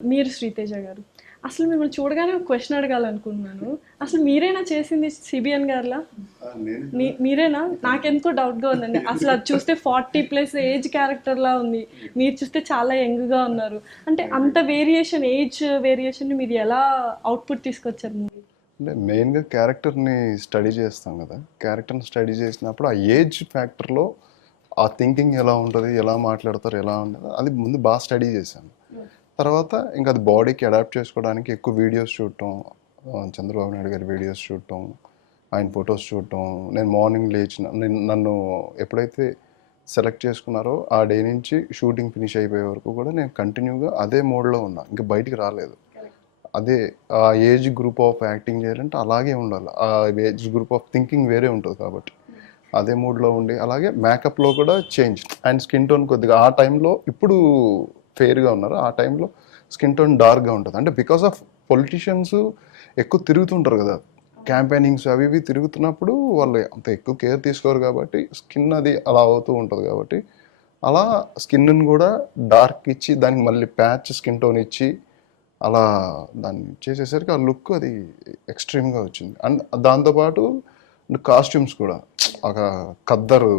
మీరు శ్రీతేజ గారు అసలు మిమ్మల్ని చూడగానే ఒక క్వశ్చన్ అడగాలనుకుంటున్నాను. అసలు మీరేనా చేసింది సిబిఎన్ గారిలా? మీరేనా? నాకెంతో డౌట్గా ఉందండి. అసలు అది చూస్తే 40+ ఏజ్ క్యారెక్టర్లా ఉంది, మీరు చూస్తే చాలా యంగ్గా ఉన్నారు. అంటే అంత వేరియేషన్, ఏజ్ వేరియేషన్ మీరు ఎలా అవుట్పుట్ తీసుకొచ్చారు మూవీ? అంటే మెయిన్గా క్యారెక్టర్ని స్టడీ చేస్తాం కదా. క్యారెక్టర్ని స్టడీ చేసినప్పుడు ఆ ఏజ్ ఫ్యాక్టర్లో ఆ థింకింగ్ ఎలా ఉంటుంది, ఎలా మాట్లాడతారు, ఎలా ఉంటుంది, అది ముందు బాగా స్టడీ చేశాను. తర్వాత ఇంకా అది బాడీకి అడాప్ట్ చేసుకోవడానికి ఎక్కువ వీడియోస్ చూడటం, చంద్రబాబు నాయుడు గారి వీడియోస్ చూడటం, ఆయన ఫొటోస్ చూడటం. నేను మార్నింగ్ నన్ను ఎప్పుడైతే సెలెక్ట్ చేసుకున్నారో ఆ డే నుంచి షూటింగ్ ఫినిష్ అయిపోయే వరకు కూడా నేను కంటిన్యూగా అదే మోడ్లో ఉన్నా, ఇంకా బయటికి రాలేదు. అదే ఆ ఏజ్ గ్రూప్ ఆఫ్ యాక్టింగ్ చేయాలంటే అలాగే ఉండాలి. ఆ ఏజ్ గ్రూప్ ఆఫ్ థింకింగ్ వేరే ఉంటుంది కాబట్టి అదే మూడ్లో ఉండి, అలాగే మేకప్లో కూడా చేంజ్. అండ్ స్కిన్ టోన్ కొద్దిగా ఆ టైంలో, ఇప్పుడు ఫెయిర్గా ఉన్నారు, ఆ టైంలో స్కిన్ టోన్ డార్క్గా ఉంటుంది. అంటే బికాస్ ఆఫ్ పొలిటీషియన్స్ ఎక్కువ తిరుగుతుంటారు కదా, క్యాంపెయినింగ్స్ అవి ఇవి తిరుగుతున్నప్పుడు వాళ్ళు అంత ఎక్కువ కేర్ తీసుకోరు కాబట్టి స్కిన్ అది అలా అవుతూ ఉంటుంది. కాబట్టి అలా స్కిన్ని కూడా డార్క్ ఇచ్చి దానికి మళ్ళీ ప్యాచ్ స్కిన్ టోన్ ఇచ్చి అలా దాన్ని చేసేసరికి ఆ లుక్ అది ఎక్స్ట్రీమ్గా వచ్చింది. అండ్ దాంతోపాటు కాస్ట్యూమ్స్ కూడా ఒక ఖద్దరు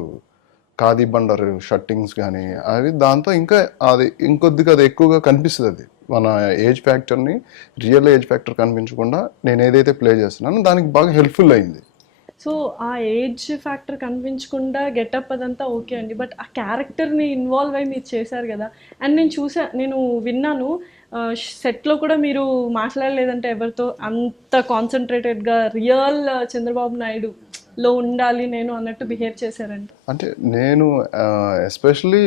ఖాదీ బండర్ షర్టింగ్స్ కానీ అవి, దాంతో ఇంకా అది ఇంకొద్దిగా అది ఎక్కువగా కనిపిస్తుంది. అది మన ఏజ్ ఫ్యాక్టర్ని, రియల్ ఏజ్ ఫ్యాక్టర్ కనిపించకుండా నేను ఏదైతే ప్లే చేస్తున్నానో దానికి బాగా హెల్ప్ఫుల్ అయింది. సో ఆ ఏజ్ ఫ్యాక్టర్ కనిపించకుండా గెటప్ అదంతా ఓకే అండి, బట్ ఆ క్యారెక్టర్ని ఇన్వాల్వ్ అయ్యి మీరు చేశారు కదా. అండ్ నేను విన్నాను సెట్లో కూడా మీరు మాట్లాడలేదంటే ఎవరితో, అంత కాన్సన్ట్రేటెడ్గా రియల్ చంద్రబాబు నాయుడు లో ఉండాలి నేను అన్నట్టు బిహేవ్ చేశారంట. అంటే నేను ఎస్పెషలీ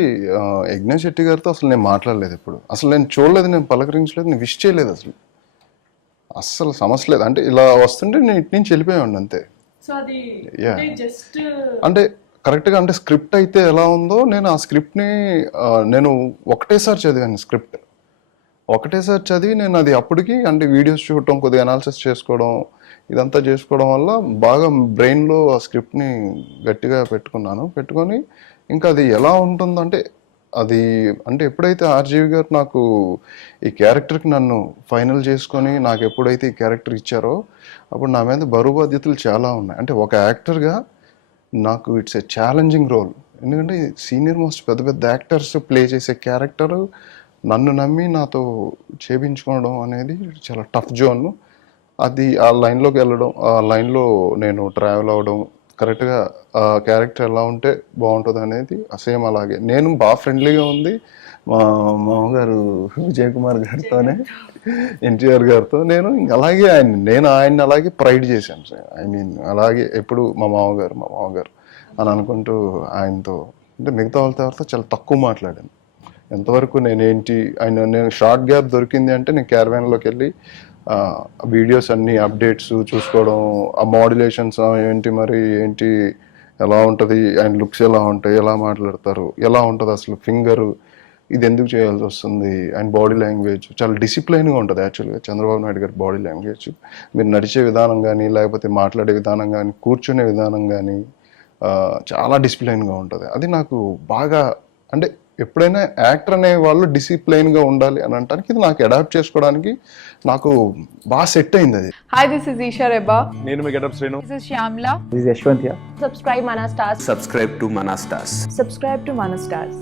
యజ్ఞేష్ శెట్టి గారితో అసలు నేను మాట్లాడలేదు ఎప్పుడు. అసలు నేను చూడలేదు, నేను పలకరించలేదు, నేను విష్ చేయలేదు, అసలు సమస్య లేదు. అంటే ఇలా వస్తుంటే నేను ఇటు నుంచి వెళ్ళిపోయాను అంతే. సో అది జస్ట్ అంటే కరెక్ట్గా, అంటే స్క్రిప్ట్ అయితే ఎలా ఉందో నేను ఆ స్క్రిప్ట్ని నేను ఒకటేసారి చదివాను. స్క్రిప్ట్ ఒకటేసారి చదివి నేను అది అప్పటికి అంటే వీడియోస్ చూడటం, కొద్దిగా అనాలిసిస్ చేసుకోవడం, ఇదంతా చేసుకోవడం వల్ల బాగా బ్రెయిన్లో ఆ స్క్రిప్ట్ని గట్టిగా పెట్టుకొని ఇంకా అది ఎలా ఉంటుందంటే అది, అంటే ఎప్పుడైతే ఆర్జీవి గారు నాకు ఈ క్యారెక్టర్కి నన్ను ఫైనల్ చేసుకొని నాకు ఎప్పుడైతే ఈ క్యారెక్టర్ ఇచ్చారో అప్పుడు నా మీద బరువు బాధ్యతలు చాలా ఉన్నాయి. అంటే ఒక యాక్టర్గా నాకు ఇట్స్ ఏ ఛాలెంజింగ్ రోల్. ఎందుకంటే సీనియర్ మోస్ట్ పెద్ద పెద్ద యాక్టర్స్ ప్లే చేసే క్యారెక్టర్ నన్ను నమ్మి నాతో చేపించుకోవడం అనేది చాలా టఫ్ జోన్. అది ఆ లైన్లోకి వెళ్ళడం, ఆ లైన్లో నేను ట్రావెల్ అవ్వడం, కరెక్ట్గా ఆ క్యారెక్టర్ ఎలా ఉంటే బాగుంటుంది అనేది సేమ్ అలాగే. నేను బాగా ఫ్రెండ్లీగా ఉంది మా మామగారు విజయ్ కుమార్ గారితోనే, ఎన్టీఆర్ గారితో. నేను అలాగే ఆయన్ని అలాగే ప్రైడ్ చేశాను సార్. అలాగే ఎప్పుడు మా మామగారు అని అనుకుంటూ ఆయనతో, అంటే మిగతా వాళ్ళతో చాలా తక్కువ మాట్లాడాను. ఎంతవరకు నేను షార్ట్ గ్యాప్ దొరికింది అంటే నేను క్యారవాన్లోకి వెళ్ళి వీడియోస్ అన్ని అప్డేట్స్ చూసుకోవడం, ఆ మాడ్యులేషన్స్ ఏంటి ఎలా ఉంటుంది, ఆయన లుక్స్ ఎలా ఉంటాయి, ఎలా మాట్లాడతారు, ఎలా ఉంటుంది అసలు ఫింగరు, ఇది ఎందుకు చేయాల్సి వస్తుంది, అండ్ బాడీ లాంగ్వేజ్ చాలా డిసిప్లైన్గా ఉంటుంది. యాక్చువల్గా చంద్రబాబు నాయుడు గారి బాడీ లాంగ్వేజ్, మీరు నడిచే విధానం కానీ, లేకపోతే మాట్లాడే విధానం కానీ, కూర్చునే విధానం కానీ చాలా డిసిప్లైన్గా ఉంటుంది. అది నాకు బాగా, అంటే ఎప్పుడైనా యాక్టర్ అనే వాళ్ళు డిసిప్లైన్గా ఉండాలి అని అంటానికి ఇది నాకు అడాప్ట్ చేసుకోవడానికి నాకు బాగా సెట్ అయింది అది. Hi, this is Isha Reba. నేను మీ Getup Srinu. This is Shyamla. This is Yashwant here. Subscribe Mana Stars. Subscribe to Mana Stars. Subscribe to Mana Stars.